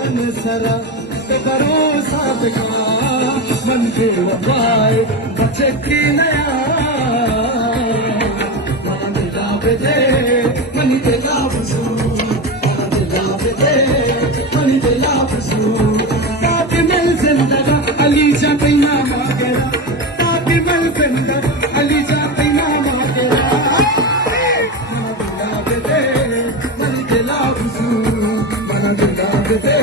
सरा तो भरोसा बिका मन के वफाए बचे की नया मान जावे दे मन के लाभ सू मान जावे दे मन के लाभ सू ताकि मिल जिंदगा अली जा पैना मागेरा ताकि मिल जिंदगा अली जा पैना मागेरा मान जावे दे मन के लाभ सू मान जावे दे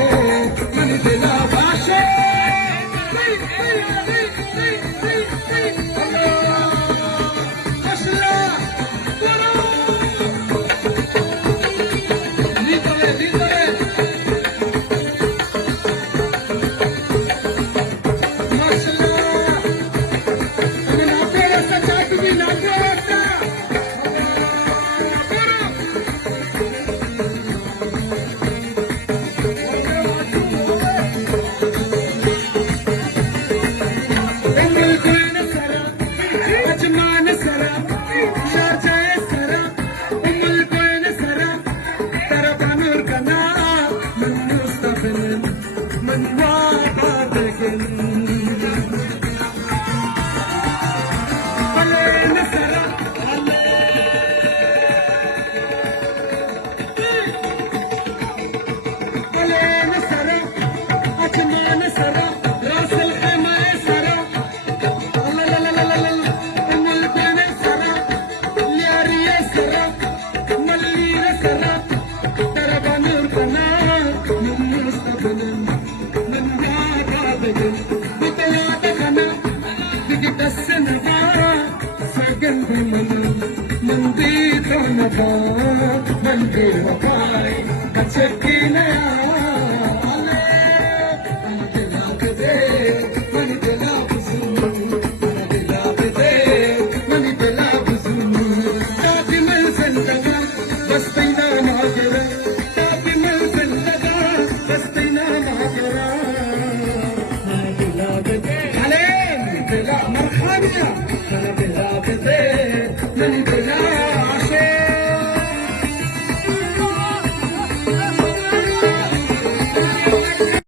मंदिर वफाए बचे की नया मन दिलाव दे मन दिलाव सुन मन दिलाव दे मन दिलाव सुन ताकि मिल जिंदगा बस तैना मागरा ताकि मिल जिंदगा बस तैना मागरा मन दिलाव दे अले दिला मरखानिया